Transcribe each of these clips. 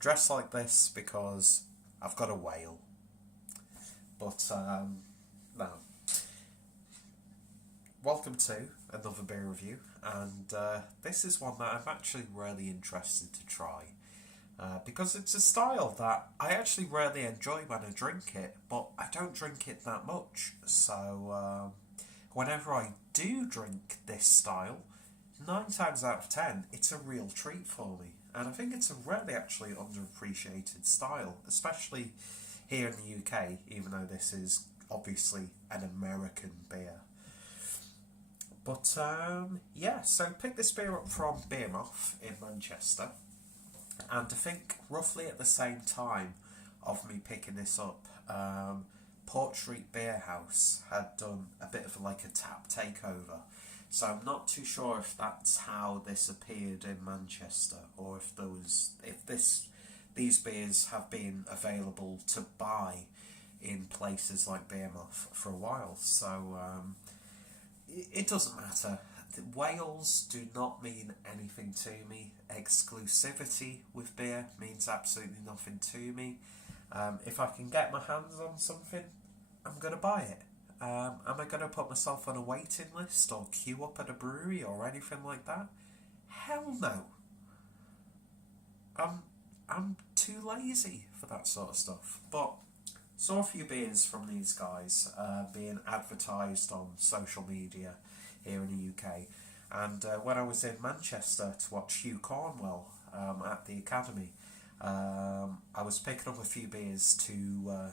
dressed like this because I've got a whale. But, no. Welcome to another beer review, and this is one that I'm actually really interested to try. Because it's a style that I actually really enjoy when I drink it, but I don't drink it that much. So, whenever I do drink this style, 9 times out of 10, it's a real treat for me. And I think it's a really actually underappreciated style, especially here in the UK, even though this is obviously an American beer. But yeah, so picked this beer up from Beermoth in Manchester, and I think roughly at the same time of me picking this up, Port Street Beer House had done a bit of like a tap takeover. So I'm not too sure if that's how this appeared in Manchester, or if these beers have been available to buy in places like Beermoth for a while. So it doesn't matter. Wales do not mean anything to me. Exclusivity with beer means absolutely nothing to me. If I can get my hands on something, I'm going to buy it. Am I going to put myself on a waiting list or queue up at a brewery or anything like that? Hell no. I'm too lazy for that sort of stuff. But saw a few beers from these guys being advertised on social media here in the UK. And when I was in Manchester to watch Hugh Cornwell at the Academy, I was picking up a few beers to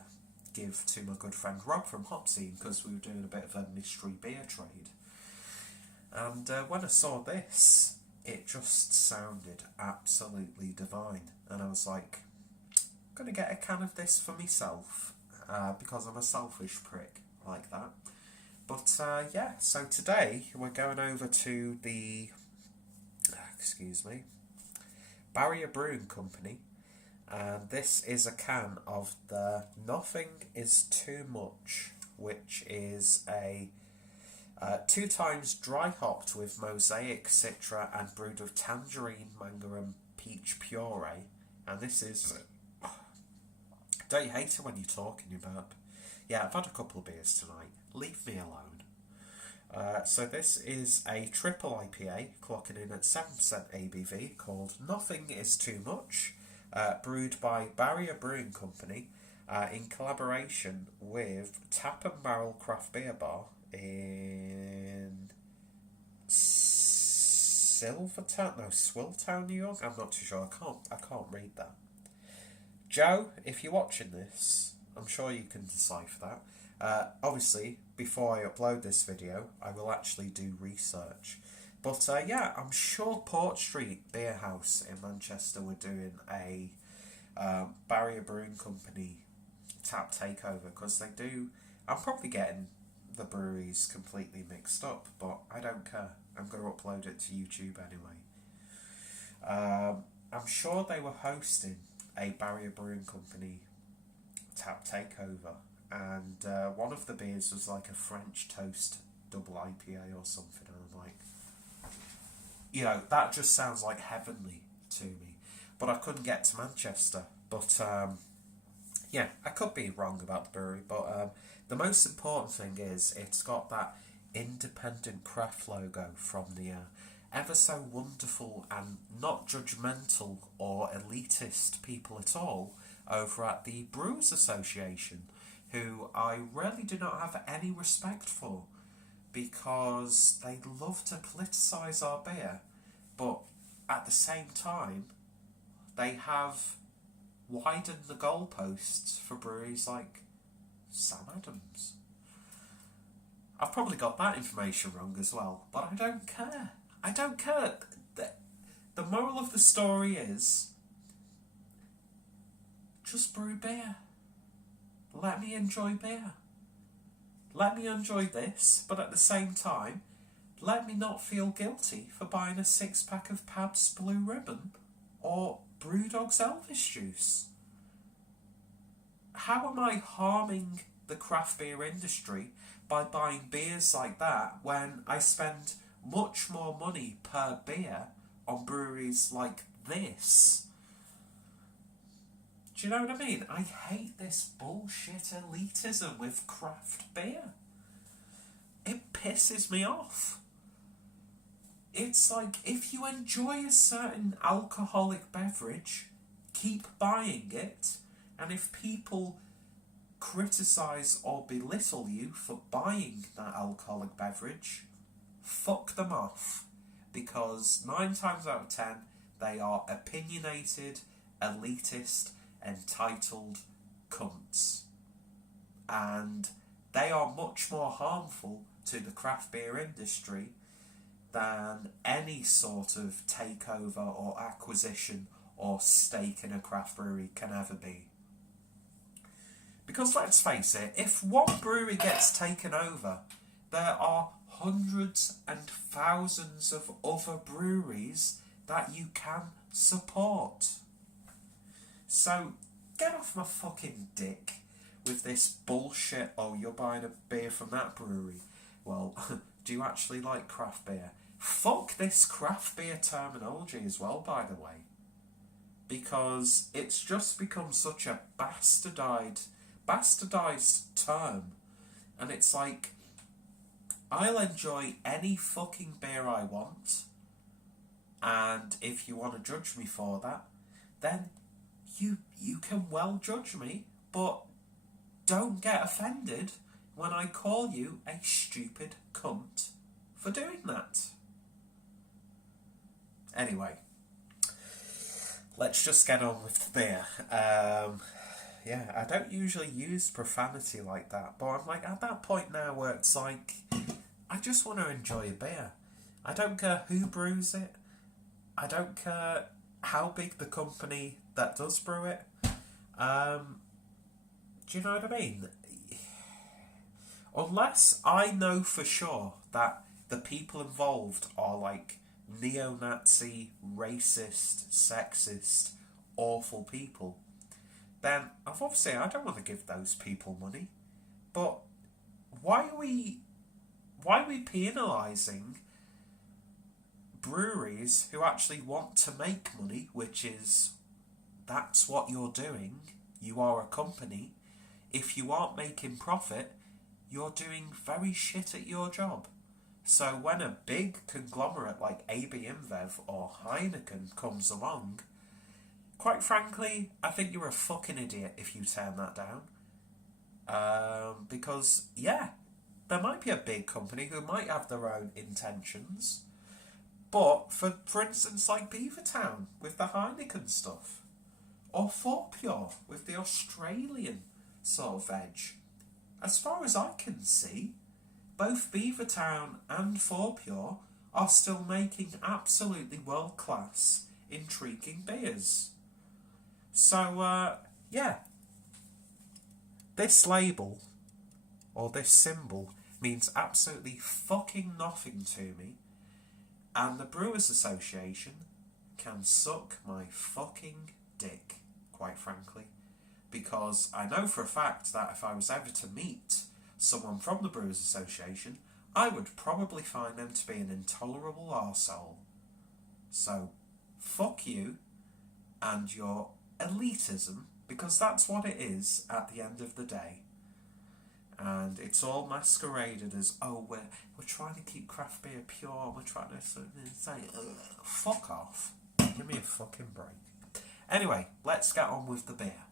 give to my good friend Rob from Hopsy, because we were doing a bit of a mystery beer trade. And when I saw this, it just sounded absolutely divine. And I was like, I'm going to get a can of this for myself, because I'm a selfish prick like that. But yeah, so today we're going over to the, Barrier Brewing Company, and this is a can of the Nothing Is Too Much, which is a 2 times dry hopped with mosaic, citra, and brewed with tangerine, mango, and peach puree. And this is, don't you hate it when you're talking about? Yeah, I've had a couple of beers tonight. Leave me alone. So this is a triple IPA, clocking in at 7% ABV, called Nothing Is Too Much, brewed by Barrier Brewing Company, in collaboration with Tap and BarrelCraftBeerBar in Swilltown, New York. I'm not too sure. I can't read that. Joe, if you're watching this, I'm sure you can decipher that. Obviously, before I upload this video, I will actually do research. But yeah, I'm sure Port Street Beer House in Manchester were doing a Barrier Brewing Company tap takeover, because they do. I'm probably getting the breweries completely mixed up, but I don't care. I'm going to upload it to YouTube anyway. I'm sure they were hosting a Barrier Brewing Company tap takeover, and one of the beers was like a French toast double IPA or something, and I'm like, you know, that just sounds like heavenly to me. But I couldn't get to Manchester. But yeah, I could be wrong about the brewery, but the most important thing is it's got that independent craft logo from the ever so wonderful and not judgmental or elitist people at all over at the Brewers Association, who I really do not have any respect for, because they love to politicise our beer, but at the same time they have widened the goalposts for breweries like Sam Adams. I've probably got that information wrong as well, but I don't care. I don't care. The moral of the story is, just brew beer. Let me enjoy beer. Let me enjoy this, but at the same time, let me not feel guilty for buying a 6-pack of Pabst Blue Ribbon or Brewdog's Elvis juice. How am I harming the craft beer industry by buying beers like that when I spend much more money per beer on breweries like this? Do you know what I mean? I hate this bullshit elitism with craft beer. It pisses me off. It's like, if you enjoy a certain alcoholic beverage, keep buying it, and if people criticise or belittle you for buying that alcoholic beverage, fuck them off. Because 9 times out of 10, they are opinionated, elitist, entitled cunts. And they are much more harmful to the craft beer industry than any sort of takeover or acquisition or stake in a craft brewery can ever be. Because let's face it, if one brewery gets taken over, there are hundreds and thousands of other breweries that you can support. So get off my fucking dick with this bullshit, oh, you're buying a beer from that brewery. Well, do you actually like craft beer? Fuck this craft beer terminology as well, by the way. Because it's just become such a bastardized term. And it's like, I'll enjoy any fucking beer I want, and if you want to judge me for that, then you can well judge me, but don't get offended when I call you a stupid cunt for doing that. Anyway, let's just get on with the beer. Yeah, I don't usually use profanity like that, but I'm like at that point now where it's like, I just want to enjoy a beer. I don't care who brews it. I don't care how big the company that does brew it. Do you know what I mean? Unless I know for sure that the people involved are like neo-Nazi, racist, sexist, awful people, then obviously I don't want to give those people money. But why are we penalising breweries who actually want to make money, which is, that's what you're doing. You are a company. If you aren't making profit, you're doing very shit at your job. So when a big conglomerate like AB InBev or Heineken comes along, quite frankly, I think you're a fucking idiot if you turn that down. Because, yeah, there might be a big company who might have their own intentions. But, for instance, like Beavertown with the Heineken stuff. Or Four Pure with the Australian sort of edge. As far as I can see, both Beavertown and Four Pure are still making absolutely world-class, intriguing beers. So, yeah. This label, or this symbol, means absolutely fucking nothing to me. And the Brewers Association can suck my fucking dick, quite frankly. Because I know for a fact that if I was ever to meet someone from the Brewers Association, I would probably find them to be an intolerable arsehole. So, fuck you and your elitism, because that's what it is at the end of the day. And it's all masqueraded as, oh, we're trying to keep craft beer pure, we're trying to say, fuck off. Give me a fucking break. Anyway, let's get on with the beer.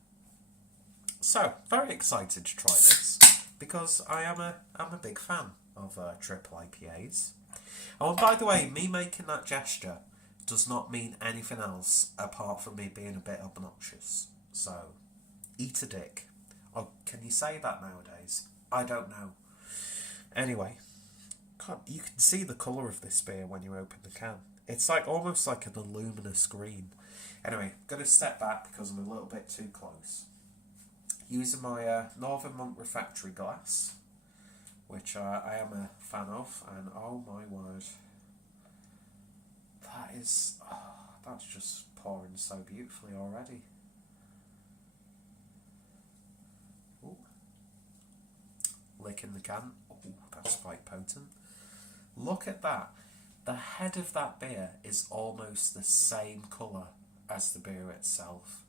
So, very excited to try this, because I'm a big fan of triple IPAs. Oh, and by the way, me making that gesture does not mean anything else apart from me being a bit obnoxious. So, eat a dick. Or can you say that nowadays? I don't know. Anyway, you can see the colour of this beer when you open the can. It's like almost like an luminous green. Anyway, I'm going to step back because I'm a little bit too close. Using my Northern Monk refractory glass, which I am a fan of, and oh my word, that's just pouring so beautifully already. Ooh. Licking the can. Oh, that's quite potent. Look at that. The head of that beer is almost the same colour as the beer itself.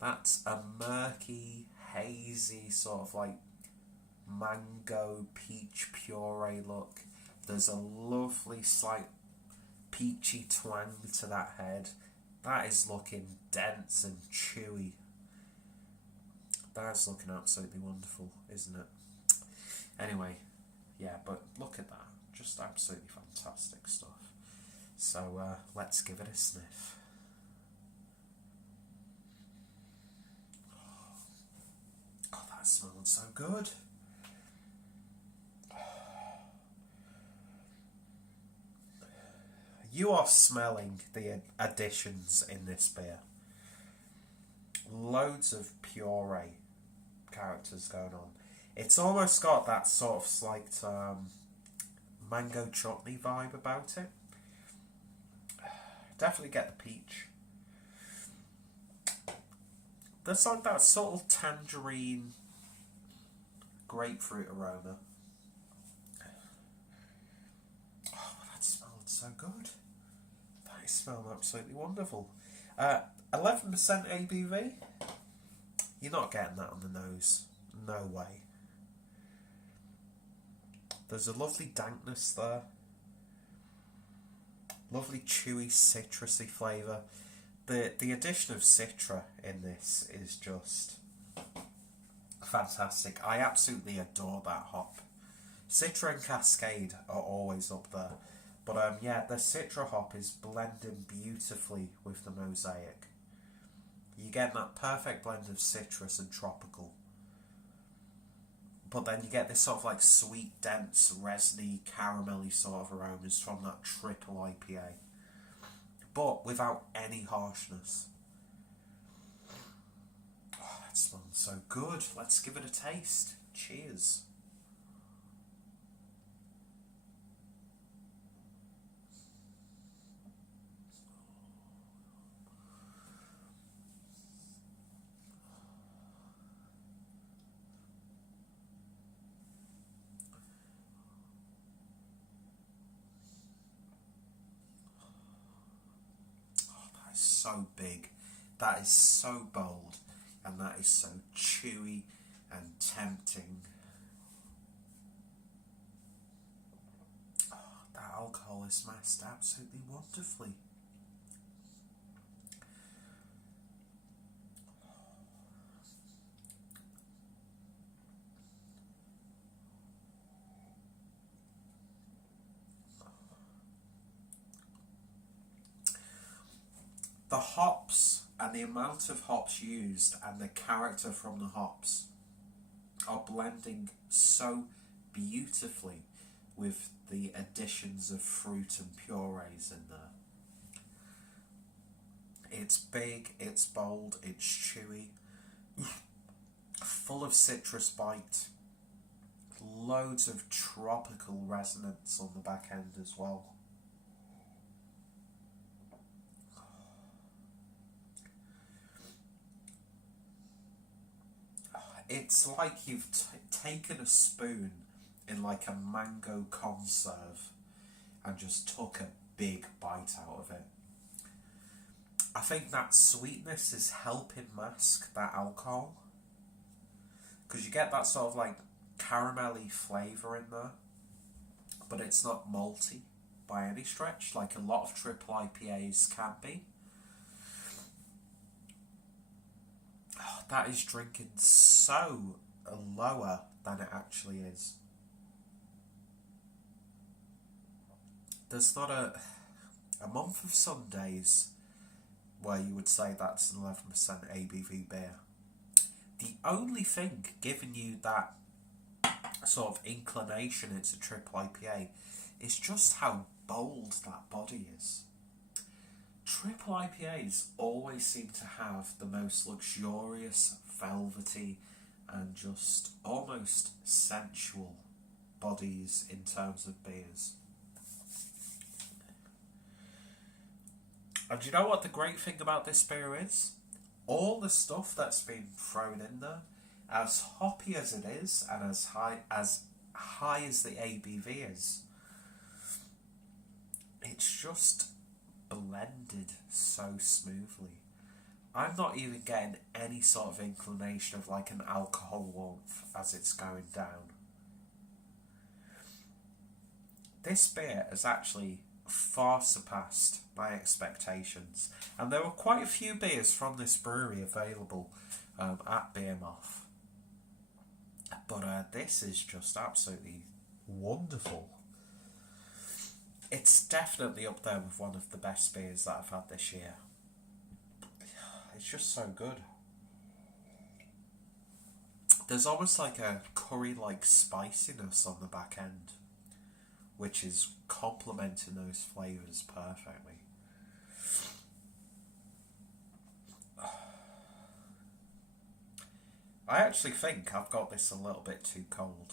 That's a murky, hazy sort of like mango peach puree look. There's a lovely slight peachy twang to that head. That is looking dense and chewy. That's looking absolutely wonderful, isn't it? Anyway, yeah, but look at that. Just absolutely fantastic stuff. So let's give it a sniff. Oh, that smells so good. You are smelling the additions in this beer. Loads of puree characters going on. It's almost got that sort of slight mango chutney vibe about it. Definitely get the peach. There's like that subtle tangerine grapefruit aroma. Oh, that smelled so good. That smelled absolutely wonderful. 11% ABV. You're not getting that on the nose. No way. There's a lovely dankness there. Lovely chewy citrusy flavour. The addition of Citra in this is just fantastic. I absolutely adore that hop. Citra and Cascade are always up there. But yeah, the Citra hop is blending beautifully with the Mosaic. You get that perfect blend of citrus and tropical. But then you get this sort of like sweet, dense, resiny, caramelly sort of aromas from that triple IPA. But without any harshness. Oh, that smells so good. Let's give it a taste. Cheers. So big, that is so bold, and that is so chewy and tempting. Oh, that alcohol is masked absolutely wonderfully. The hops and the amount of hops used and the character from the hops are blending so beautifully with the additions of fruit and purees in there. It's big, it's bold, it's chewy, full of citrus bite, loads of tropical resonance on the back end as well. It's like you've taken a spoon in like a mango conserve and just took a big bite out of it. I think that sweetness is helping mask that alcohol, because you get that sort of like caramelly flavour in there, but it's not malty by any stretch like a lot of triple IPAs can be. Oh, that is drinking so lower than it actually is. There's not a month of Sundays where you would say that's an 11% ABV beer. The only thing giving you that sort of inclination it's a triple IPA is just how bold that body is. Triple IPAs always seem to have the most luxurious, velvety, and just almost sensual bodies in terms of beers. And do you know what the great thing about this beer is? All the stuff that's been thrown in there, as hoppy as it is, and as high as the ABV is, it's just blended so smoothly. I'm not even getting any sort of inclination of like an alcohol warmth as it's going down. This beer has actually far surpassed my expectations, and there were quite a few beers from this brewery available at Beermoth. But this is just absolutely wonderful. It's definitely up there with one of the best beers that I've had this year. It's just so good. There's almost like a curry-like spiciness on the back end, which is complementing those flavours perfectly. I actually think I've got this a little bit too cold.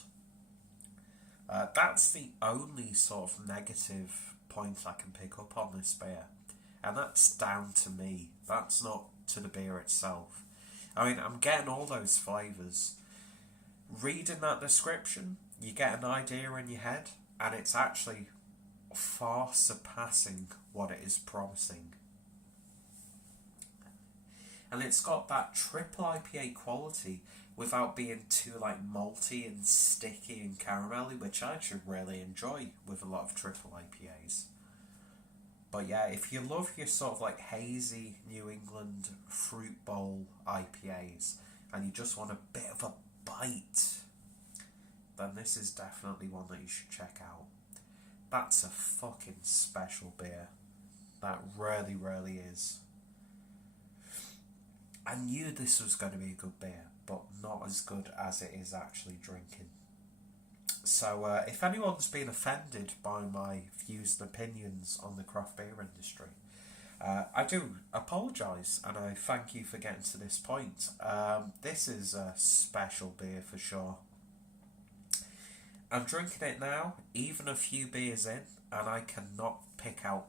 That's the only sort of negative point I can pick up on this beer. And that's down to me. That's not to the beer itself. I mean, I'm getting all those flavours. Reading that description, you get an idea in your head, and it's actually far surpassing what it is promising. And it's got that triple IPA quality without being too like malty and sticky and caramelly, which I actually really enjoy with a lot of triple IPAs. But yeah, if you love your sort of like hazy New England fruit bowl IPAs and you just want a bit of a bite, then this is definitely one that you should check out. That's a fucking special beer. That really, really is. I knew this was going to be a good beer, but not as good as it is actually drinking. So if anyone's been offended by my views and opinions on the craft beer industry, I do apologise, and I thank you for getting to this point. This is a special beer for sure. I'm drinking it now, even a few beers in, and I cannot pick out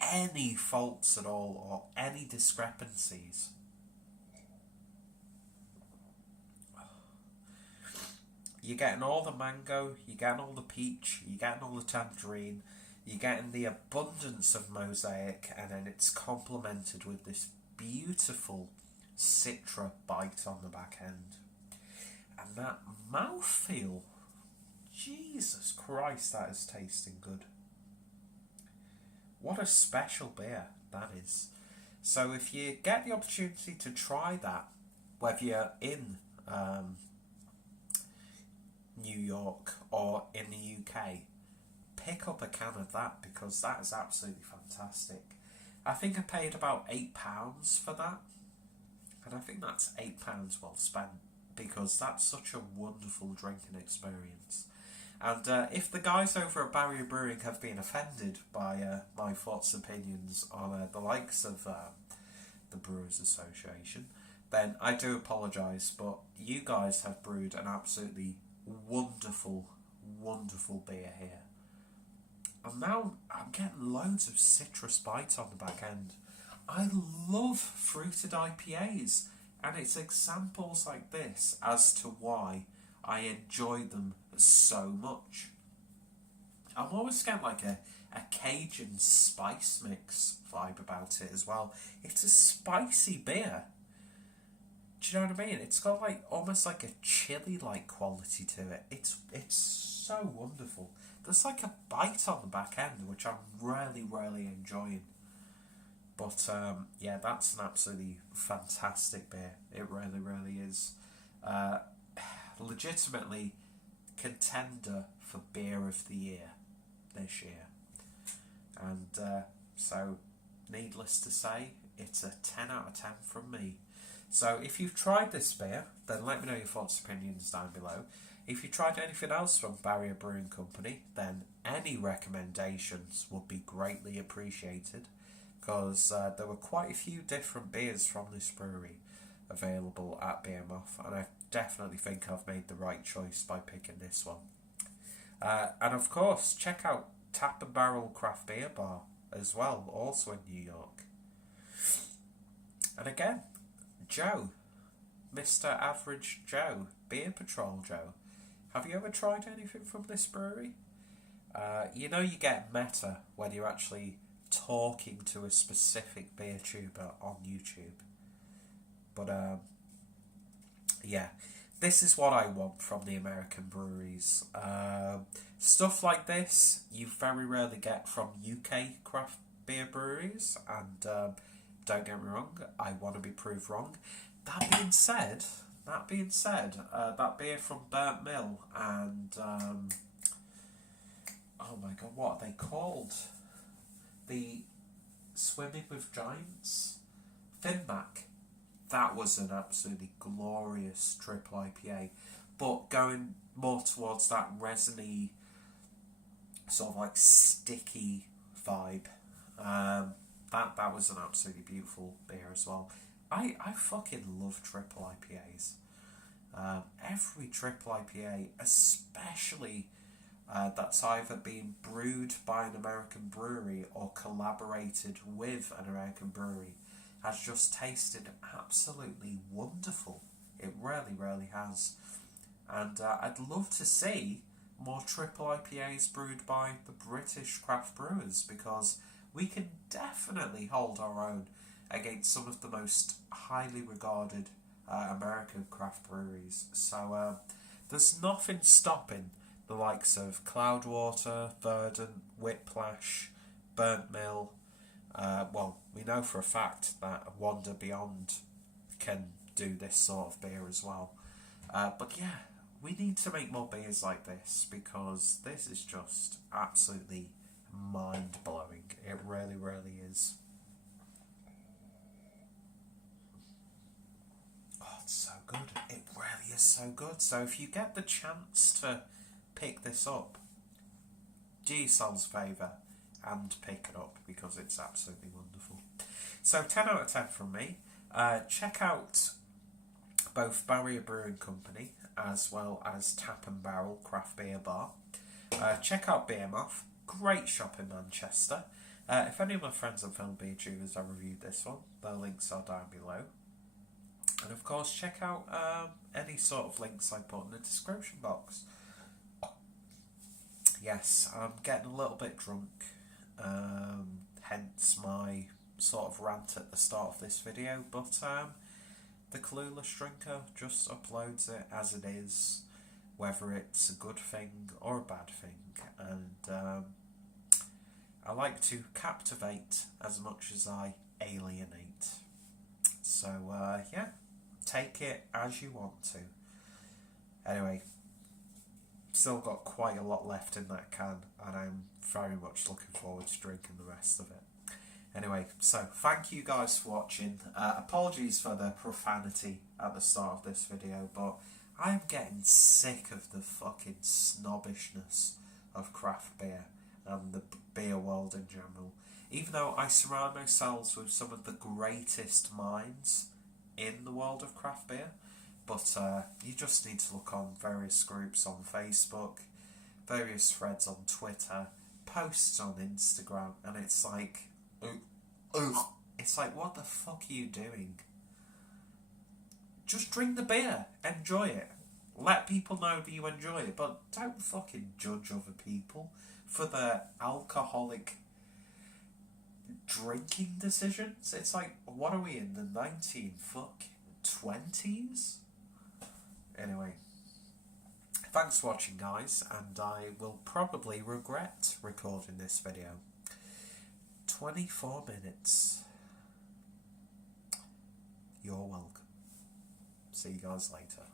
any faults at all or any discrepancies. You're getting all the mango, you're getting all the peach, you're getting all the tangerine, you're getting the abundance of mosaic, and then it's complemented with this beautiful citra bite on the back end. And that mouthfeel, Jesus Christ, that is tasting good. What a special beer that is. So if you get the opportunity to try that, whether you're in New York or in the UK, pick up a can of that, because that is absolutely fantastic. I think I paid about £8 for that, and I think that's £8 well spent, because that's such a wonderful drinking experience. And if the guys over at Barrier Brewing have been offended by my thoughts and opinions on the likes of the Brewers Association, then I do apologise, but you guys have brewed an absolutely wonderful, wonderful beer here. And now I'm getting loads of citrus bites on the back end. I love fruited IPAs, and it's examples like this as to why I enjoy them so much. I'm always getting like a Cajun spice mix vibe about it as well. It's a spicy beer. Do you know what I mean? It's got like almost like a chili-like quality to it. It's so wonderful. There's like a bite on the back end, which I'm really, really enjoying. But yeah, that's an absolutely fantastic beer. It really, really is. Legitimately contender for beer of the year this year. And so, needless to say, it's a 10 out of 10 from me. So if you've tried this beer, then let me know your thoughts and opinions down below. If you tried anything else from Barrier Brewing Company, then any recommendations would be greatly appreciated, because there were quite a few different beers from this brewery available at Beermoth, and I definitely think I've made the right choice by picking this one. And of course, check out Tap and Barrel Craft Beer Bar as well, also in New York. And again, Joe, Mr. Average Joe, Beer Patrol Joe, have you ever tried anything from this brewery? You know you get meta when you're actually talking to a specific beer tuber on YouTube. But yeah, this is what I want from the American breweries. Stuff like this you very rarely get from UK craft beer breweries, and don't get me wrong, I want to be proved wrong. That being said, that beer from Burnt Mill and oh my god, what are they called? The Swimming with Giants? Finback. That was an absolutely glorious triple IPA. But going more towards that resiny, sort of like sticky vibe. That was an absolutely beautiful beer as well. I fucking love triple IPAs. Every triple IPA, especially that's either been brewed by an American brewery or collaborated with an American brewery, has just tasted absolutely wonderful. It really, really has. And I'd love to see more triple IPAs brewed by the British craft brewers, because we can definitely hold our own against some of the most highly regarded American craft breweries. So there's nothing stopping the likes of Cloudwater, Verdant, Whiplash, Burnt Mill. Well, we know for a fact that Wander Beyond can do this sort of beer as well. But yeah, we need to make more beers like this, because this is just absolutely mind-blowing. It really, really is. Oh, it's so good. It really is so good. So if you get the chance to pick this up, do yourselves a favour and pick it up, because it's absolutely wonderful. So 10 out of 10 from me. Check out both Barrier Brewing Company as well as Tap and Barrel Craft Beer Bar. Check out Beermoth, great shop in Manchester. If any of my friends and film beer tubers have reviewed this one, their links are down below. And of course, check out any sort of links I put in the description box. Yes, I'm getting a little bit drunk, hence my sort of rant at the start of this video, but the Clueless Drinker just uploads it as it is, whether it's a good thing or a bad thing, and I like to captivate as much as I alienate. So yeah, take it as you want to. Anyway, still got quite a lot left in that can, and I'm very much looking forward to drinking the rest of it. Anyway, so thank you guys for watching. Apologies for the profanity at the start of this video, but I'm getting sick of the fucking snobbishness of craft beer and the beer world in general. Even though I surround myself with some of the greatest minds in the world of craft beer, but you just need to look on various groups on Facebook, various threads on Twitter, posts on Instagram, and it's like, it's like, what the fuck are you doing? Just drink the beer, enjoy it, let people know that you enjoy it, but don't fucking judge other people for their alcoholic drinking decisions. It's like, what are we in, the 1920s? Anyway, thanks for watching, guys, and I will probably regret recording this video. 24 minutes. You're welcome. See you guys later.